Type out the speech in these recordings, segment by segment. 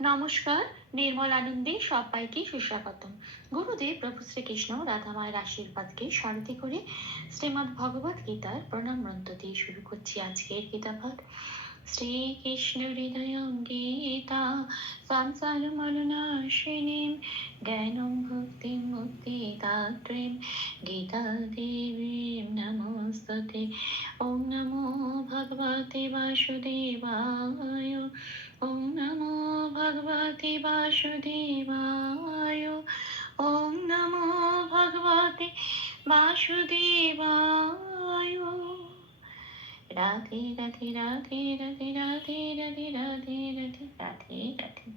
নমস্কার, নির্মল আনন্দে সবাইকে সুস্বাগতম। গুরুদেব প্রভু শ্রীকৃষ্ণ রাধামায়ের আশীর্বাদকে সারথি করে শ্রীমৎ ভগবত গীতার প্রণাম মন্ত্র দিয়ে শুরু করছি আজকের গীতাপাঠ। শ্রীকৃষ্ণ হৃদয় গীতা, সংসার মলনাশিনীম জ্ঞানম ভক্তি মুক্তি দাত্রীম গীতা দেবীম নমস্তুতে। ভগবতে বাসুদেবায় ওম নমো ভগবতে বাসুদেবায় রাধে রাধে রাধে রাধে রাধে রাধে রাধে রাধে রাধে রাধে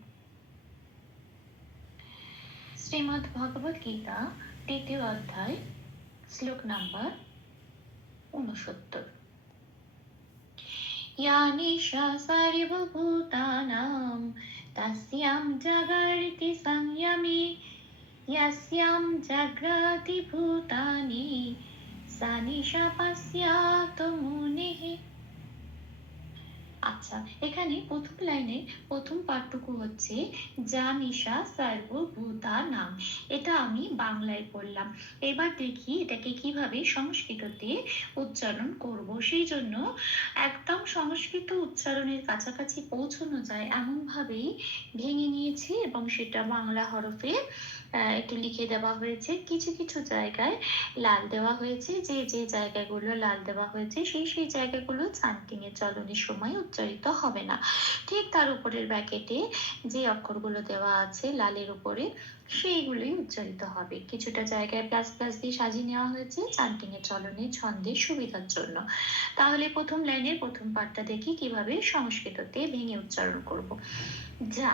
শ্রীমদ্ ভগবত গীতা দ্বিতীয় অধ্যায় শ্লোক নাম্বার উনসত্তর या निशा सर्वभूतानां तस्यां जागर्ति संयमे यस्यां जाग्रति भूतानि सा निशा पश्यात् मुनिः আচ্ছা এখানে প্রথম লাইনে প্রথম পাঠটুকু হচ্ছে যা, নিশা সর্বভূতা নাম। এটা আমি বাংলায় পড়লাম। এবার দেখি এটাকে কীভাবে সংস্কৃততে উচ্চারণ করব। সেই জন্য একদম সংস্কৃত উচ্চারণের কাছাকাছি পৌঁছানো যায় এমন ভাবেই ভেঙে নিয়েছি এবং সেটা বাংলা হরফে একটু লিখে দেওয়া হয়েছে। কিছু কিছু জায়গায় লাল দেওয়া হয়েছে, যে যে জায়গাগুলো লাল দেওয়া হয়েছে, সেই সেই জায়গাগুলো চান্টিং এর চলনের সময় উচ্চারিত হবে না। ঠিক তার উপরের ব্র্যাকেটে যে অক্ষরগুলো দেওয়া আছে লালের উপরে, সেইগুলোই উচ্চারিত হবে। কিছুটা জায়গায় প্লাস প্লাস দিয়ে সাজিয়ে নেওয়া হয়েছে চান্টিং এর চলনের ছন্দের সুবিধার জন্য। তাহলে প্রথম লাইনের প্রথম পার্টটা দেখি কীভাবে সংস্কৃততে ভেঙে উচ্চারণ করব। যা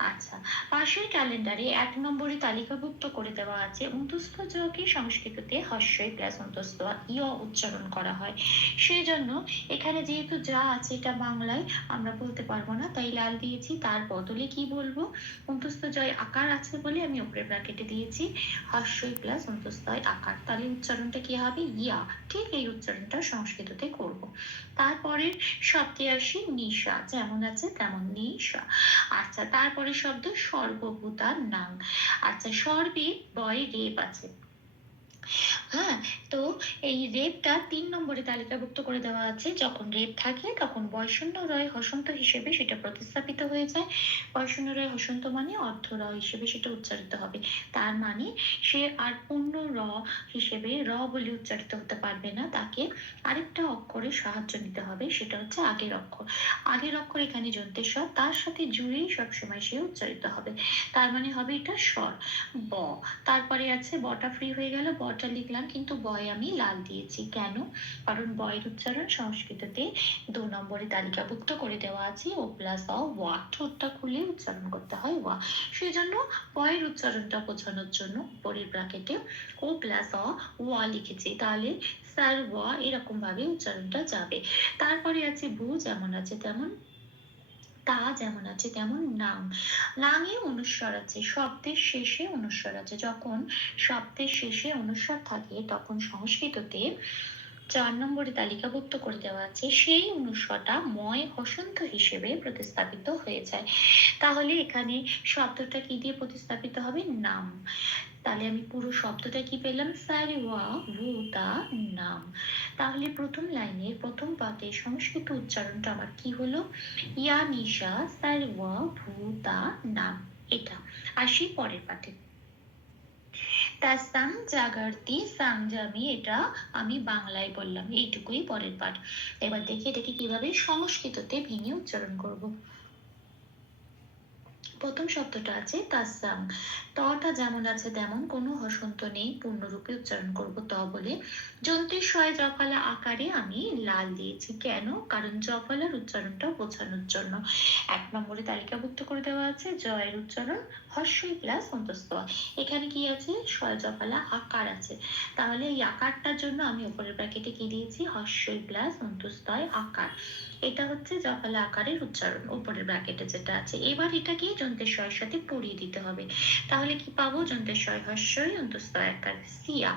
আচ্ছা পাশের ক্যালেন্ডারে এক নম্বরে তালিকাভুক্ত করে দেওয়া আছে অন্তস্থ জকে সংস্কৃততে হর্ষই প্লাস অন্তস্থ ইয় উচ্চারণ করা হয়। সেই জন্য এখানে যেহেতু যা আছে এটা বাংলায়, আমরা বলতে পারব না, তাই লাল দিয়েছি, তার বদলে কি বলব? অন্তস্থ জয় আকার আছে বলে আমি উপরের ব্র্যাকেটে দিয়েছি। হর্ষই প্লাস অন্তস্থয় আকার, তাহলে উচ্চারণটা কি হবে? ইয়া, ঠিক এই উচ্চারণটা সংস্কৃততে করব। তারপরের শব্দে আসি নিশা, যেমন আছে তেমন নিশা। আচ্ছা তারপরে শব্দ সর্বভূতার নাম। আচ্ছা সর্বে বয় রেপ আছে। হ্যাঁ তো এই রেপটা তিন নম্বরে তালিকাভুক্ত করে দেওয়া আছে। যখন রেপ থাকে, তখন বয়শূন্য রয় হসন্ত হিসেবে সেটা প্রতিস্থাপিত হয়ে যায়। বয়শূন্য রয় হসন্ত মানে অর্ধ র হিসেবে সেটা উচ্চারিত হবে। তার মানে সে আর পূর্ণ র হিসেবে র বলে উচ্চারিত হতে পারবে না। তাকে আরেকটা অক্ষরের সাহায্য নিতে হবে, সেটা হচ্ছে আগের অক্ষর আগের অক্ষর এখানে যন্ত্রের তার সাথে জুড়েই সবসময় সে উচ্চারিত হবে। তার মানে হবে এটা স্বর। ব, তারপরে আছে বটা ফ্রি হয়ে গেল, বটা লিখলাম, কিন্তু বয় আমি লাল দিয়েছি। কেন? কারণ বয়ের উচ্চারণ সংস্কৃততে দু নম্বরে তালিকাভুক্ত করে দেওয়া আছে। ও প্লাস অ ওয়া ঠোঁটটা খুলে উচ্চারণ করতে হয় ওয়া। সেই জন্য বয়ের উচ্চারণটা বোঝানোর জন্য উপরের ব্রাকেটে ও প্লাস অ, ওয়া লিখেছি। তাহলে স্যার, ওয়া এরকম ভাবে উচ্চারণটা যাবে। তারপরে আছে ভু, যেমন আছে তেমন। তা যেমন আছে তেমন নাম। নামে অনুস্বর আছে, শব্দের শেষে অনুস্বর আছে। যখন শব্দের শেষে অনুস্বর থাকে, তখন সংস্কৃততে চার নম্বরে তালিকাভুক্ত করে দেওয়া আছে, সেই অনুস্বরটা ময় হসন্ত হিসেবে প্রতিস্থাপিত হয়ে যায় তাহলে এখানে শব্দটা কি দিয়ে প্রতিস্থাপিত হবে? নাম। তাহলে আমি পুরো শব্দটা কি পেলাম? সারিওয়া ভূতা নাম। তাহলে প্রথম লাইনের প্রথম পাতে সংস্কৃত উচ্চারণটা আমার কি হলো? ইয়া নিশা সারিওয়া ভূতা নাম, এটা। আসি পরের পাঠে তাসাং জাগার্তি সাংজামি এটা আমি বাংলায় বললাম। এইটুকুই পরের পাঠ। এবার দেখি এটাকে কীভাবে সংস্কৃততে ভেঙে উচ্চারণ করব। প্রথম শব্দটা আছে তাসাং তটা যেমন আছে তেমন কোনো হসন্ত নেই, পূর্ণরূপে উচ্চারণ করব ত বলে। যন্ত্রের শয় জফলা আকারে আমি লাল দিয়েছি। কেন? কারণ জফলার উচ্চারণটা বোঝানোর জন্য। এক নম্বরে তালিকাভুক্ত করে দেওয়া আছে, জয়ের উচ্চারণ হর্ষই প্লাস অন্তস্থ এখানে কি আছে? শয় আকার আছে। তাহলে এই আকারটার জন্য আমি উপরের ব্র্যাকেটে কি দিয়েছি? হর্ষই প্লাস অন্তস্থয় আকার। এটা হচ্ছে জফলা আকারের উচ্চারণ, উপরের ব্র্যাকেটে যেটা আছে। এবার এটাকে যন্ত্রের শয়ের সাথে পড়িয়ে দিতে হবে। তাহলে কি পাবো? যন্ত্রের শয় হর্ষই অন্তস্থয় আকার, সিয়া।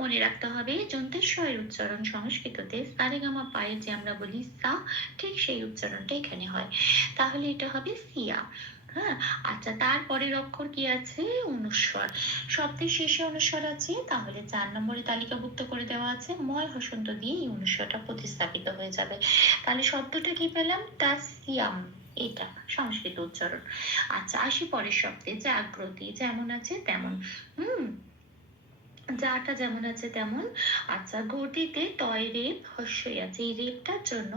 মনে রাখতে হবে যন্ত্রের শয়ের উচ্চারণ সংস্কৃততে সারেগামা পায়ে যে আমরা বলি সা, ঠিক সেই উচ্চারণটা এখানে হয়। তাহলে এটা হবে সিয়া। হ্যাঁ? আচ্ছা তারপরের অক্ষর কি আছে? অনুস্বর। শব্দের শেষে অনুস্বর আছে, তাহলে চার নম্বরে তালিকাভুক্ত করে দেওয়া আছে। ময় হসন্ত দিয়ে এই অনুস্বরটা প্রতিস্থাপিত হয়ে যাবে। তাহলে শব্দটা কি পেলাম? তাসিয়াম। এটা সংস্কৃত উচ্চারণ। আচ্ছা আসি পরের শব্দে। জাগ্রতি যেমন আছে তেমন। হুম? যাটা যেমন আছে তেমন। আচ্ছা গতিতে তয় রেপ হস্যই আছে। এই রেপটার জন্য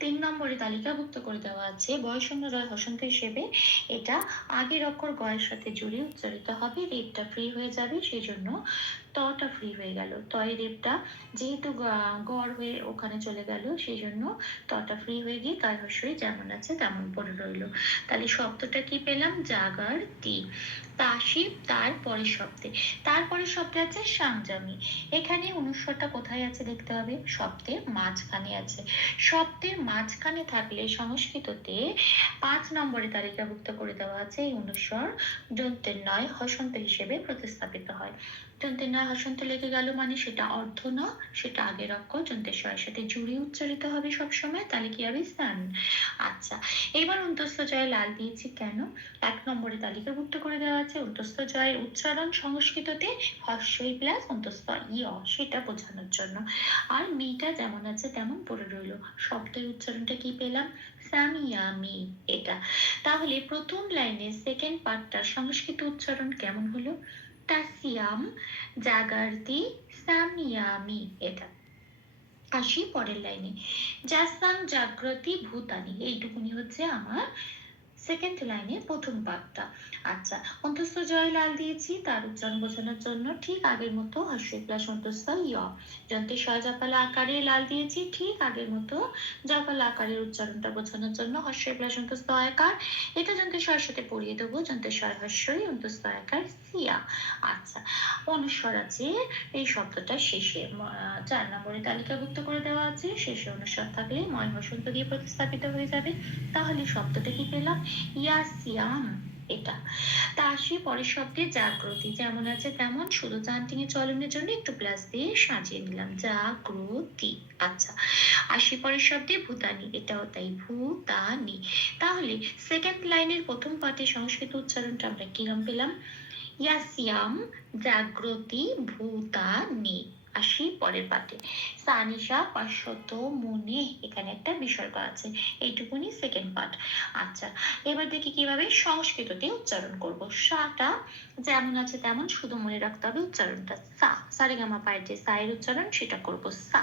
তিন নম্বরে তালিকাভুক্ত করে দেওয়া আছে। বয়সন্য রয় হসন্ত হিসেবে এটা আগের অক্ষর গয়ের সাথে জুড়ে উচ্চারিত হবে। রেপটা ফ্রি হয়ে যাবে। সেই জন্য তটা ফ্রি হয়ে গেল। তয় রেপটা যেহেতু গড় হয়ে ওখানে চলে গেল সেই জন্য তটা ফ্রি হয়ে গিয়ে তার হস্যই যেমন আছে তেমন পড়ে রইল। তাহলে শব্দটা কি পেলাম? জাগার তি তাসি তার পরের শব্দে। তারপরে শব্দে আছে সংযমী এখানে অনুস্বরটা কোথায় আছে দেখতে হবে? শব্দের মাঝখানে আছে। শব্দের মাঝখানে থাকলে সংস্কৃততে পাঁচ নম্বরে তালিকাভুক্ত করে দেওয়া আছে এই অনুস্বর। দন্তের নয় হসন্ত হিসেবে প্রতিস্থাপিত হয়। দন্তের নয় হসন্ত লেগে গেল মানে সেটা অর্ধ ন, সেটা আগের অক্ষর দন্তের স্বরের সাথে জুড়ে উচ্চারিত হবে সবসময়, তাহলে কি হবে? স্থান আচ্ছা এবার অন্তস্থ জয় লাল দিয়েছি কেন? এক নম্বরে তালিকাভুক্ত করে দেওয়া আছে। অন্তস্থ জয়ের উচ্চারণ সংস্কৃততে হর্ষই প্লাস অন্তস্থ ই অ, সেটা বোঝানোর জন্য। আর মিটা যেমন আছে তেমন পড়ে রইল। শব্দের উচ্চারণটা কি পেলাম? সামিয়ামি এটা। তাহলে প্রথম লাইনে সেকেন্ড পার্টটার সংস্কৃত উচ্চারণ কেমন হলো? তাসিয়াম জাগার্তি সামিয়ামি এটা। আসি পরের লাইনে। জাসাং জাগ্রতি ভূতানি এইটুকুনি হচ্ছে আমার সেকেন্ড লাইনে প্রথম পার্টটা আচ্ছা অন্তস্থ জয় লাল দিয়েছি, তার উচ্চারণ বোঝানোর জন্য ঠিক আগের মতো হর্ষই প্লাস অন্তস্থ ইয় যন্ত্রে জপালা আকারে লাল দিয়েছি, ঠিক আগের মতো জপালা আকারের উচ্চারণটা বোঝানোর জন্য হর্ষই প্লাস অন্তস্থ আকার। এটা যন্ত্রের স্বয়ের সাথে পড়িয়ে দেবো যন্ত্রের স্বয় হর্ষই অন্তস্থ আকার সিয়া আচ্ছা অনুস্বর আছে, এই শব্দটা শেষে চার নম্বরে তালিকাভুক্ত করে দেওয়া আছে। শেষে অনুস্বর থাকলে ময় বসন্ত দিয়ে প্রতিস্থাপিত হয়ে যাবে। তাহলে শব্দটা কি পেলাম? ইয়াসিয়াম এটা। তা আসি পরের শব্দে জাগ্রতি যেমন আছে তেমন, শুধু চান্টিং এ চলনের জন্য একটু প্লাস দিয়ে সাজিয়ে নিলাম। জাগ্রতি আচ্ছা। আসি পরের শব্দে ভূতানি, এটাও তাই ভূতানি। তাহলে সেকেন্ড লাইনের প্রথম পাঠে সংস্কৃত উচ্চারণটা আমরা কিরম পেলাম? ইয়াসিয়াম, জাগ্রতি, ভূতানি। আসি পরের পাঠে সানিশা পাঁচশত মনে, এখানে একটা বিসর্গ আছে। এইটুকুনি সেকেন্ড পার্ট আচ্ছা এবার দেখি কীভাবে সংস্কৃততে উচ্চারণ করব। সাটা যেমন আছে তেমন শুধু মনে রাখতে হবে উচ্চারণটা। সা, সারেগামা পায়ের যে সায়ের উচ্চারণ, সেটা করব সা।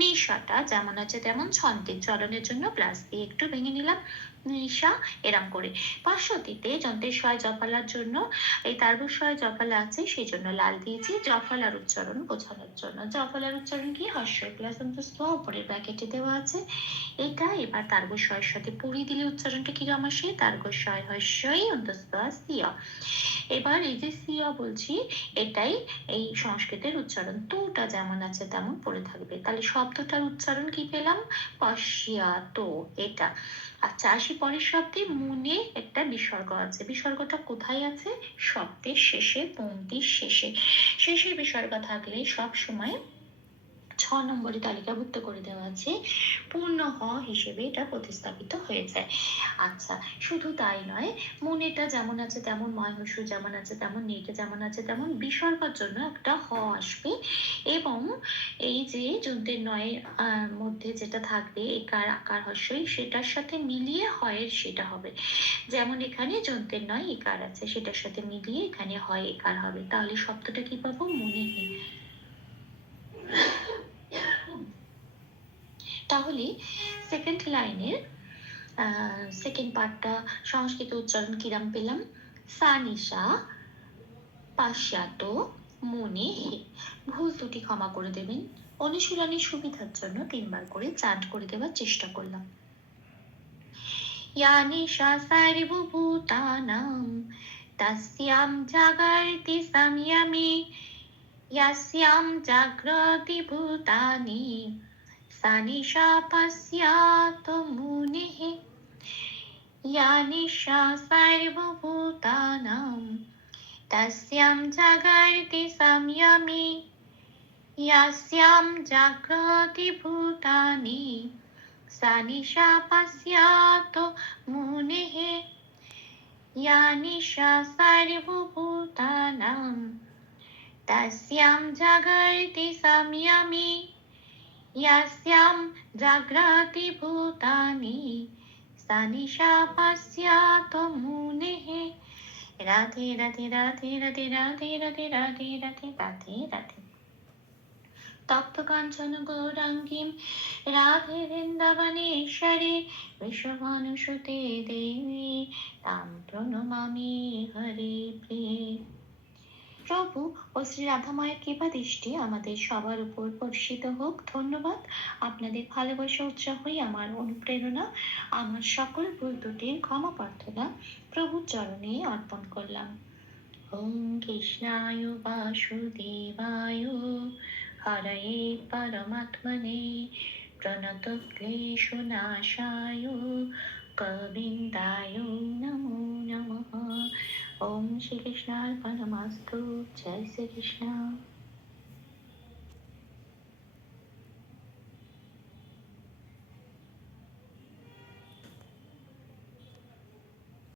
নিশাটা যেমন আছে তেমন ছন্দের চলনের জন্য প্লাস দিয়ে একটু ভেঙে নিলাম। নিশা এরাম করে। পার্শ্বতীতে যন্ত্রের সয় জপালার জন্য, এই তারবস্বয় জপালা আছে, সেই জন্য লাল দিয়েছি। জফলার উচ্চারণ বোঝানোর জন্য। জফলার উচ্চারণ কি? হর্ষই প্লাস অন্তস্থ উপরের ব্র্যাকেটে দেওয়া আছে। এটা এবার তারবস্বয়ের সাথে পড়ি দিলে উচ্চারণটা কি আসে তারবস্বয় হর্ষই অন্তস্থ, সিয়া। এবার এই যে সিয়া বলছি, এটাই এই সংস্কৃতের উচ্চারণ। তোটা যেমন আছে তেমন পড়ে থাকবে। তাহলে শব্দটার উচ্চারণ কি পেলাম? পশ্চিয়া তো, এটা। আচ্ছা আসি পরের শব্দে মনে একটা বিসর্গ আছে। বিসর্গটা কোথায় আছে? শব্দের শেষে, পঙ্ক্তির শেষে। শেষের বিসর্গ থাকলে সব সময় ছ নম্বরে তালিকাভুক্ত করে দেওয়া আছে, পূর্ণ হ হিসেবে এটা প্রতিস্থাপিত হয়ে যায় আচ্ছা শুধু তাই নয় মনেটা যেমন আছে তেমন ময়হস্য যেমন আছে তেমন নেটা যেমন আছে তেমন, বিসর্গের জন্য একটা হ আসবে। এবং এই যে যন্ত্রের নয়ের মধ্যে যেটা থাকবে, একার আকার হস্যই, সেটার সাথে মিলিয়ে হয়ের সেটা হবে। যেমন এখানে যন্ত্রের নয়, একার আছে, সেটার সাথে মিলিয়ে এখানে হয়, একার হবে। তাহলে শব্দটা কি পাবো? মনে হে তাহলে সেকেন্ড লাইনের সেকেন্ড পার্টটা সংস্কৃত উচ্চারণ কিরাম পেলাম? সানিশা পাশ্চাত মনে ভুল ত্রুটি ক্ষমা করে দেবেন। অনুশীলনের সুবিধার জন্য তিনবার করে চান্ট করে দেওয়ার চেষ্টা করলাম। ইয়ানিশা সার্বভূতানাম, তস্যাম জাগর্তি সংযমে ইয়াস্যাম জাগ্রতি ভূতানি। स निशा पश्यातु मुनिः या निशा सर्वभूतानां तस्यां जगर्ति संयमी यस्यां जगति भूतानि सा निशा पश्यातु मुनिः या निशा सर्वभूतानां तस्यां जगर्ति संयमी यस्यां जाग्रति भूतानि सा निशा पश्यातु मुनेः রাধে রাধে রাধে রাধে রাধে রাধে রাধে রাধে রাধে রাধে তপ্ত কাঞ্চন গৌরাঙ্গীম রাধে বৃন্দাবনেশ্বরে বিশ্বভানুসুতে দেবী তাম প্রণমামি হরে প্রিয়ে প্রভু ও শ্রী রাধামায়ের কৃপা দৃষ্টি আমাদের সবার উপর বর্ষিত হোক। ধন্যবাদ। আপনাদের ভালোবাসা উৎসাহই আমার অনুপ্রেরণা। আমার সকল ভুল ত্রুটির ক্ষমা প্রার্থনা প্রভুর চরণে অর্পণ করলাম। ওম কৃষ্ণায় বাসুদেবায়। হরয়ে পরমাত্মনে প্রণত ক্লেশনাশায় গোবিন্দায় নমো নমঃ। ओम श्री कृष्णार्पणमस्तु। जय श्री कृष्ण।